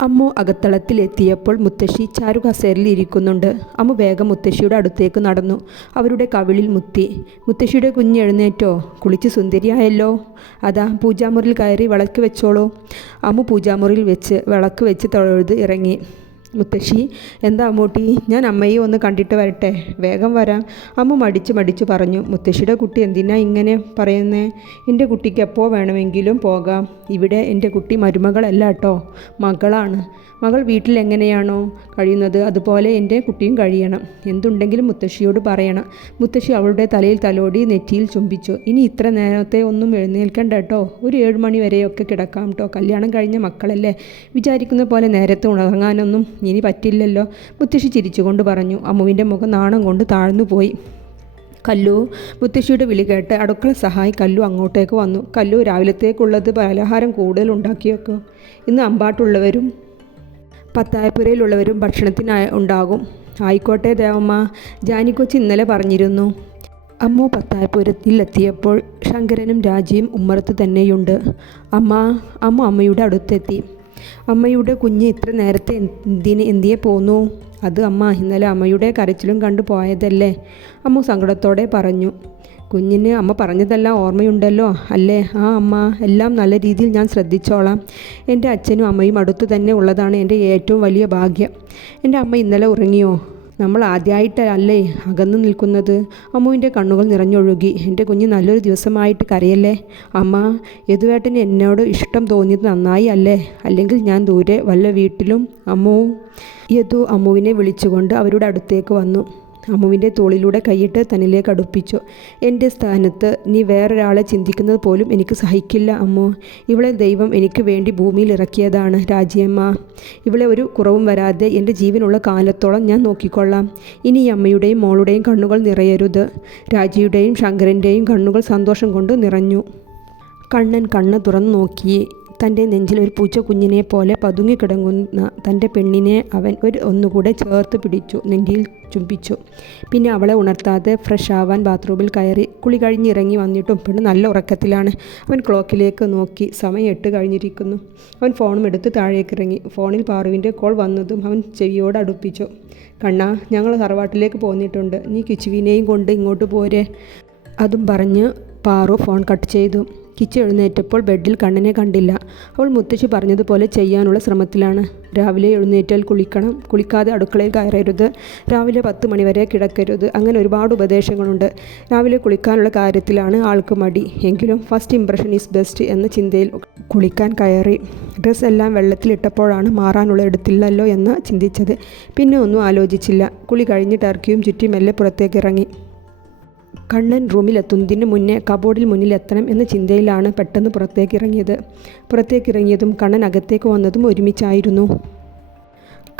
അമ്മു അകത്തളത്തിലെത്തിയപ്പോൾ മുത്തശ്ശി ചാരുകസേരയിൽ ഇരിക്കുന്നുണ്ട്. അമ്മു വേഗം മുത്തശ്ശിയുടെ അടുത്തേക്ക് നടന്നു. അവരുടെ കവിളിൽ മുത്തി. മുത്തശ്ശിയുടെ കുഞ്ഞ് എഴുന്നേറ്റോ? കുളിച്ച് സുന്ദരിയായല്ലോ. അതാ പൂജാമുറിയിൽ കയറി വിളക്ക് വെച്ചോളൂ. അമ്മു പൂജാമുറിയിൽ വെച്ച് വിളക്ക് വെച്ച് തൊഴുത് ഇറങ്ങി. മുത്തശ്ശി, എന്താ അമ്മൂട്ടി? ഞാൻ അമ്മയെ ഒന്ന് കണ്ടിട്ട് വരട്ടെ. വേഗം വരാം, അമ്മ മടിച്ചു പറഞ്ഞു. മുത്തശ്ശിയുടെ കുട്ടി എന്തിനാ ഇങ്ങനെ പറയുന്നേ? എൻ്റെ കുട്ടിക്ക് എപ്പോൾ വേണമെങ്കിലും പോകാം. ഇവിടെ എൻ്റെ കുട്ടി മരുമകളല്ല കേട്ടോ, മകളാണ്. മകൾ വീട്ടിൽ എങ്ങനെയാണോ കഴിയുന്നത് അതുപോലെ എൻ്റെ കുട്ടിയും കഴിയണം. എന്തുണ്ടെങ്കിലും മുത്തശ്ശിയോട് പറയണം. മുത്തശ്ശി അവളുടെ തലയിൽ തലോടി നെറ്റിയിൽ ചുംബിച്ചു. ഇനി ഇത്ര നേരത്തെ ഒന്നും എഴുന്നേൽക്കണ്ട കേട്ടോ. ഒരു 7 മണി വരെയൊക്കെ കിടക്കാം കേട്ടോ. കല്യാണം കഴിഞ്ഞ മക്കളല്ലേ, വിചാരിക്കുന്ന പോലെ നേരത്തെ ഉണങ്ങാനൊന്നും ഇനി പറ്റില്ലല്ലോ. മുത്തശ്ശി ചിരിച്ചുകൊണ്ട് പറഞ്ഞു. അമ്മുവിൻ്റെ മുഖം നാണം കൊണ്ട് താഴ്ന്നു പോയി. കല്ലു, മുത്തശ്ശിയുടെ വിളി കേട്ട് അടുക്കള സഹായി കല്ലു അങ്ങോട്ടേക്ക് വന്നു. കല്ലു, രാവിലത്തേക്കുള്ളത് പലഹാരം കൂടുതൽ ഉണ്ടാക്കിയേക്കും. ഇന്ന് അമ്പാട്ടുള്ളവരും പത്തായപ്പുരയിലുള്ളവരും ഭക്ഷണത്തിനായി ഉണ്ടാകും. ആയിക്കോട്ടെ ദേവമ്മ, ജാനിക്കൊച്ചി ഇന്നലെ പറഞ്ഞിരുന്നു. അമ്മു പത്തായപ്പുരത്തിലെത്തിയപ്പോൾ ശങ്കരനും രാജിയും ഉമ്മറത്ത് തന്നെയുണ്ട്. അമ്മയുടെ അടുത്തെത്തി. അമ്മയുടെ കുഞ്ഞ് ഇത്ര നേരത്തെ എന്തിയെ പോന്നു? അത് അമ്മ ഇന്നലെ അമ്മയുടെ കരച്ചിലും കണ്ടു പോയതല്ലേ, അമ്മു സങ്കടത്തോടെ പറഞ്ഞു. കുഞ്ഞിന് അമ്മ പറഞ്ഞതെല്ലാം ഓർമ്മയുണ്ടല്ലോ അല്ലേ? ആ അമ്മ, എല്ലാം നല്ല രീതിയിൽ ഞാൻ ശ്രദ്ധിച്ചോളാം. എൻ്റെ അച്ഛനും അമ്മയും അടുത്തു തന്നെ ഉള്ളതാണ് എൻ്റെ ഏറ്റവും വലിയ ഭാഗ്യം. എൻ്റെ അമ്മ ഇന്നലെ ഉറങ്ങിയോ? നമ്മൾ ആദ്യമായിട്ടല്ലേ അകന്നു നിൽക്കുന്നത്? അമ്മുവിൻ്റെ കണ്ണുകൾ നിറഞ്ഞൊഴുകി. എൻ്റെ കുഞ്ഞ് നല്ലൊരു ദിവസമായിട്ട് കരയല്ലേ അമ്മ. യദുവേട്ടന് എന്നോട് ഇഷ്ടം തോന്നിയത് നന്നായി അല്ലേ? അല്ലെങ്കിൽ ഞാൻ ദൂരെ വല്ല വീട്ടിലും. അമ്മു. യദു അമ്മുവിനെ വിളിച്ചുകൊണ്ട് അവരുടെ അടുത്തേക്ക് വന്നു. അമ്മുവിൻ്റെ തോളിലൂടെ കൈയിട്ട് തന്നിലേക്ക് അടുപ്പിച്ചു. എൻ്റെ സ്ഥാനത്ത് നീ വേറൊരാളെ ചിന്തിക്കുന്നത് പോലും എനിക്ക് സഹിക്കില്ല അമ്മു. ഇവളെ ദൈവം എനിക്ക് വേണ്ടി ഭൂമിയിൽ ഇറക്കിയതാണ് രാജിയമ്മ. ഇവളെ ഒരു കുറവും വരാതെ എൻ്റെ ജീവനുള്ള കാലത്തോളം ഞാൻ നോക്കിക്കൊള്ളാം. ഇനി ഈ അമ്മയുടെയും മോളുടെയും കണ്ണുകൾ നിറയരുത്. രാജിയുടെയും ശങ്കരൻ്റെയും കണ്ണുകൾ സന്തോഷം കൊണ്ട് നിറഞ്ഞു. കണ്ണൻ കണ്ണ് തുറന്നു നോക്കി. തൻ്റെ നെഞ്ചിൽ ഒരു പൂച്ച കുഞ്ഞിനെ പോലെ പതുങ്ങിക്കിടങ്ങുന്ന തൻ്റെ പെണ്ണിനെ അവൻ ഒന്നുകൂടെ ചേർത്ത് പിടിച്ചു, നെഞ്ചിൽ ചുംബിച്ചു. പിന്നെ അവളെ ഉണർത്താതെ ഫ്രഷ് ആവാൻ ബാത്റൂമിൽ കയറി. കുളി കഴിഞ്ഞിറങ്ങി വന്നിട്ടും പെണ്ണ് നല്ല ഉറക്കത്തിലാണ്. അവൻ ക്ലോക്കിലേക്ക് നോക്കി. സമയം 8 കഴിഞ്ഞിരിക്കുന്നു. അവൻ ഫോണും എടുത്ത് താഴേക്കിറങ്ങി. ഫോണിൽ പാറുവിൻ്റെ കോൾ വന്നതും അവൻ ചെവിയോട് അടുപ്പിച്ചു. കണ്ണാ, ഞങ്ങൾ തറവാട്ടിലേക്ക് പോന്നിട്ടുണ്ട്. നീ കിച്ചുവിനെയും കൊണ്ട് ഇങ്ങോട്ട് പോരെ. അതും പറഞ്ഞ് പാറു ഫോൺ കട്ട് ചെയ്തു. കിച്ചു എഴുന്നേറ്റപ്പോൾ ബെഡിൽ കണ്ണനെ കണ്ടില്ല. അവൾ മുത്തശ്ശി പറഞ്ഞതുപോലെ ചെയ്യാനുള്ള ശ്രമത്തിലാണ്. രാവിലെ എഴുന്നേറ്റാൽ കുളിക്കണം, കുളിക്കാതെ അടുക്കളയിൽ കയറരുത്, രാവിലെ 10 മണി വരെ കിടക്കരുത്, അങ്ങനെ ഒരുപാട് ഉപദേശങ്ങളുണ്ട്. രാവിലെ കുളിക്കാനുള്ള കാര്യത്തിലാണ് ആൾക്ക് മടി. എങ്കിലും ഫസ്റ്റ് ഇംപ്രഷൻ ഈസ് ബെസ്റ്റ് എന്ന ചിന്തയിൽ കുളിക്കാൻ കയറി. ഡ്രസ്സ് എല്ലാം വെള്ളത്തിലിട്ടപ്പോഴാണ് മാറാനുള്ള എടുത്തില്ലല്ലോ എന്ന് ചിന്തിച്ചത്. പിന്നെ ഒന്നും ആലോചിച്ചില്ല. കുളി കഴിഞ്ഞ് ടർക്കിയും ചുറ്റി മെല്ലെ പുറത്തേക്ക് ഇറങ്ങി. കണ്ണൻ റൂമിലെത്തുന്നതിന് മുന്നേ കബോർഡിൽ മുന്നിലെത്തണം എന്ന ചിന്തയിലാണ് പെട്ടെന്ന് പുറത്തേക്കിറങ്ങിയതും കണ്ണൻ അകത്തേക്ക് വന്നതും ഒരുമിച്ചായിരുന്നു.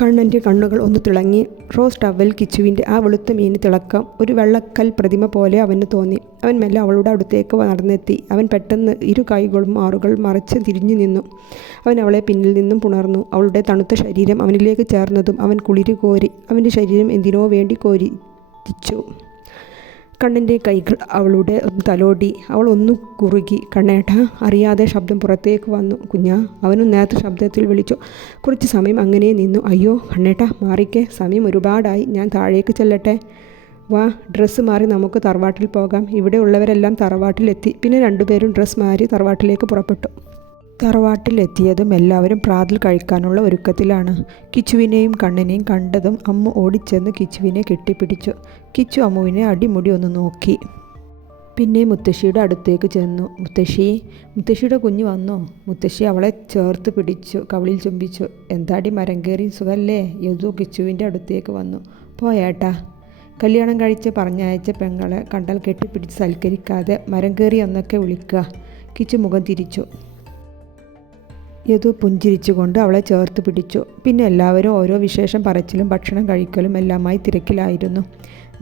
കണ്ണൻ്റെ കണ്ണുകൾ ഒന്ന് തിളങ്ങി. റോസ് ടവൽ കിച്ചുവിൻ്റെ ആ വെളുത്ത മീന് തിളക്കം ഒരു വെള്ളക്കൽ പ്രതിമ പോലെ അവന് തോന്നി. അവൻ മെല്ലെ അവളുടെ അടുത്തേക്ക് നടന്നെത്തി. അവൻ പെട്ടെന്ന് 2 കൈകളും ആറുകൾ മറച്ച് തിരിഞ്ഞു നിന്നു. അവൻ അവളെ പിന്നിൽ നിന്നും പുണർന്നു. അവളുടെ തണുത്ത ശരീരം അവനിലേക്ക് ചേർന്നതും അവൻ കുളിര് കോരി. അവൻ്റെ ശരീരം എന്തിനോ വേണ്ടി കോരിച്ചു. കണ്ണൻ്റെ കൈകൾ അവളുടെ തലോടി. അവൾ ഒന്ന് കുറുകി. കണ്ണേട്ടാ. അറിയാതെ ശബ്ദം പുറത്തേക്ക് വന്നു. കുഞ്ഞാ, അവനും നേരത്തെ ശബ്ദത്തിൽ വിളിച്ചു. കുറച്ച് സമയം അങ്ങനെ നിന്നു. അയ്യോ കണ്ണേട്ടാ, മാറിക്കേ, സമയം ഒരുപാടായി. ഞാൻ താഴേക്ക് ചെല്ലട്ടെ? വാ, ഡ്രസ്സ് മാറി നമുക്ക് തറവാട്ടിൽ പോകാം. ഇവിടെ ഉള്ളവരെല്ലാം തറവാട്ടിലെത്തി. പിന്നെ 2 പേരും ഡ്രസ്സ് മാറി തറവാട്ടിലേക്ക് പുറപ്പെട്ടു. തറവാട്ടിലെത്തിയതും എല്ലാവരും പ്രാതൽ കഴിക്കാനുള്ള ഒരുക്കത്തിലാണ്. കിച്ചുവിനെയും കണ്ണനെയും കണ്ടതും അമ്മു ഓടിച്ചെന്ന് കിച്ചുവിനെ കെട്ടിപ്പിടിച്ചു. കിച്ചു അമ്മുവിനെ അടിമുടി ഒന്ന് നോക്കി. പിന്നെ മുത്തശ്ശിയുടെ അടുത്തേക്ക് ചെന്നു. മുത്തശ്ശിയുടെ കുഞ്ഞ് വന്നോ? മുത്തശ്ശി അവളെ ചേർത്ത് പിടിച്ചു, കവിളിൽ ചുംബിച്ചു. എന്താടി മരം കയറി, സുഖല്ലേ? യദു കിച്ചുവിൻ്റെ അടുത്തേക്ക് വന്നു. പോയേട്ടാ. കല്യാണം കഴിച്ച് പറഞ്ഞയച്ച പെങ്ങളെ കണ്ടാൽ കെട്ടിപ്പിടിച്ച് സൽക്കരിക്കാതെ മരം കയറി എന്നൊക്കെ വിളിക്കുക. കിച്ചു മുഖം തിരിച്ചു. യദു പുഞ്ചിരിച്ചുകൊണ്ട് അവളെ ചേർത്ത് പിടിച്ചു. പിന്നെ എല്ലാവരും ഓരോ വിശേഷം പറച്ചിലും ഭക്ഷണം കഴിക്കലും എല്ലാമായി തിരക്കിലായിരുന്നു.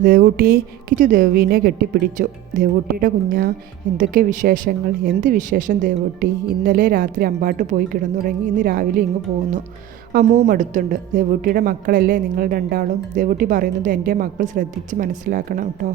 ദേവൂട്ടി. കിച്ചു ദേവുവിനെ കെട്ടിപ്പിടിച്ചു. ദേവൂട്ടിയുടെ കുഞ്ഞാ, എന്തൊക്കെ വിശേഷങ്ങൾ? എന്ത് വിശേഷം ദേവൂട്ടി? ഇന്നലെ രാത്രി അമ്പാട്ട് പോയി കിടന്നുറങ്ങി. ഇന്ന് രാവിലെ ഇങ്ങ് പോകുന്നു. അമ്മുവും അടുത്തുണ്ട്. ദേവൂട്ടിയുടെ മക്കളല്ലേ നിങ്ങൾ രണ്ടാളും? ദേവൂട്ടി പറയുന്നത് എൻ്റെ മക്കൾ ശ്രദ്ധിച്ച് മനസ്സിലാക്കണം കേട്ടോ.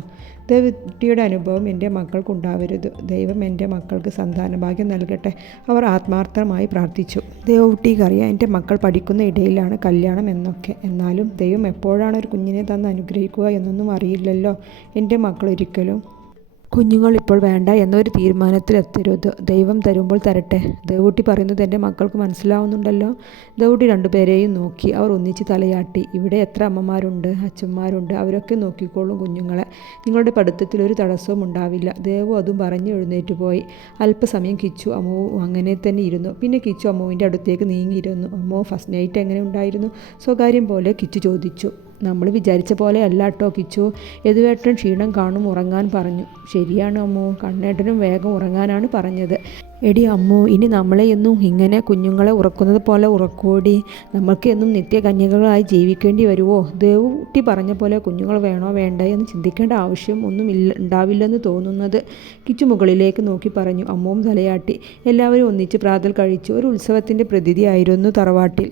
ദേവൂട്ടിയുടെ അനുഭവം എൻ്റെ മക്കൾക്കുണ്ടാവരുത്. ദൈവം എൻ്റെ മക്കൾക്ക് സന്താനഭാഗ്യം നൽകട്ടെ. അവർ ആത്മാർത്ഥമായി പ്രാർത്ഥിച്ചു. ദേവൂട്ടിക്കറിയാം എൻ്റെ മക്കൾ പഠിക്കുന്ന ഇടയിലാണ് കല്യാണം എന്നൊക്കെ. എന്നാലും ദൈവം എപ്പോഴാണ് ഒരു കുഞ്ഞിനെ തന്ന് അനുഗ്രഹിക്കുക എന്നൊന്നും അറിയില്ലല്ലോ. എൻ്റെ മക്കൾ ഒരിക്കലും കുഞ്ഞുങ്ങൾ ഇപ്പോൾ വേണ്ട എന്നൊരു തീരുമാനത്തിലെത്തരുത്. ദൈവം തരുമ്പോൾ തരട്ടെ. ദേവൂട്ടി പറയുന്നത് എൻ്റെ മക്കൾക്ക് മനസ്സിലാവുന്നുണ്ടല്ലോ. ദേവൂട്ടി രണ്ടുപേരെയും നോക്കി. അവർ ഒന്നിച്ച് തലയാട്ടി. ഇവിടെ എത്ര അമ്മമാരുണ്ട്, അച്ഛന്മാരുണ്ട്. അവരൊക്കെ നോക്കിക്കോളും കുഞ്ഞുങ്ങളെ. നിങ്ങളുടെ പഠിത്തത്തിൽ ഒരു തടസ്സവും ഉണ്ടാവില്ല. ദേവു അതും പറഞ്ഞ് എഴുന്നേറ്റ് പോയി. അല്പസമയം കിച്ചു അമ്മുവും അങ്ങനെ തന്നെ ഇരുന്നു. പിന്നെ കിച്ചു അമ്മുവിൻ്റെ അടുത്തേക്ക് നീങ്ങിയിരുന്നു. അമ്മു, ഫസ്റ്റ് നൈറ്റ് എങ്ങനെ ഉണ്ടായിരുന്നു? സ്വകാര്യം പോലെ കിച്ചു ചോദിച്ചു. നമ്മൾ വിചാരിച്ച പോലെ അല്ല കേട്ടോ കിച്ചു. യദുവേട്ടൻ ക്ഷീണം കാണും, ഉറങ്ങാൻ പറഞ്ഞു. ശരിയാണ് അമ്മു, കണ്ണേട്ടനും വേഗം ഉറങ്ങാനാണ് പറഞ്ഞത്. എടി അമ്മു, ഇനി നമ്മളെ എന്നും ഇങ്ങനെ കുഞ്ഞുങ്ങളെ ഉറക്കുന്നത് പോലെ ഉറക്കോടി. നമ്മൾക്ക് എന്നും നിത്യകന്യകകളായി ജീവിക്കേണ്ടി വരുമോ? ദേവൂട്ടി പറഞ്ഞ പോലെ കുഞ്ഞുങ്ങൾ വേണോ വേണ്ടേ എന്ന് ചിന്തിക്കേണ്ട ആവശ്യം ഒന്നും ഉണ്ടാവില്ലെന്ന് തോന്നുന്നത്. കിച്ചു മുകളിലേക്ക് നോക്കി പറഞ്ഞു. അമ്മുവും തലയാട്ടി. എല്ലാവരും ഒന്നിച്ച് പ്രാതൽ കഴിച്ചു. ഒരു ഉത്സവത്തിൻ്റെ പ്രതീതിയായിരുന്നു തറവാട്ടിൽ.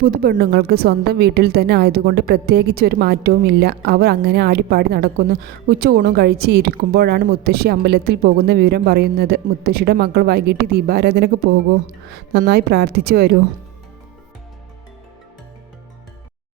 പുതുപെണ്ണുങ്ങൾക്ക് സ്വന്തം വീട്ടിൽ തന്നെ ആയതുകൊണ്ട് പ്രത്യേകിച്ചൊരു മാറ്റവുമില്ല. അവർ അങ്ങനെ ആടിപ്പാടി നടക്കുന്നു. ഉച്ചയൂണും കഴിച്ച് ഇരിക്കുമ്പോഴാണ് മുത്തശ്ശി അമ്പലത്തിൽ പോകുന്ന വിവരം പറയുന്നത്. മുത്തശ്ശിയുടെ മക്കൾ വൈകിട്ട് ദീപാരാധനയ്ക്ക് പോകൂ. നന്നായി പ്രാർത്ഥിച്ചു വരൂ.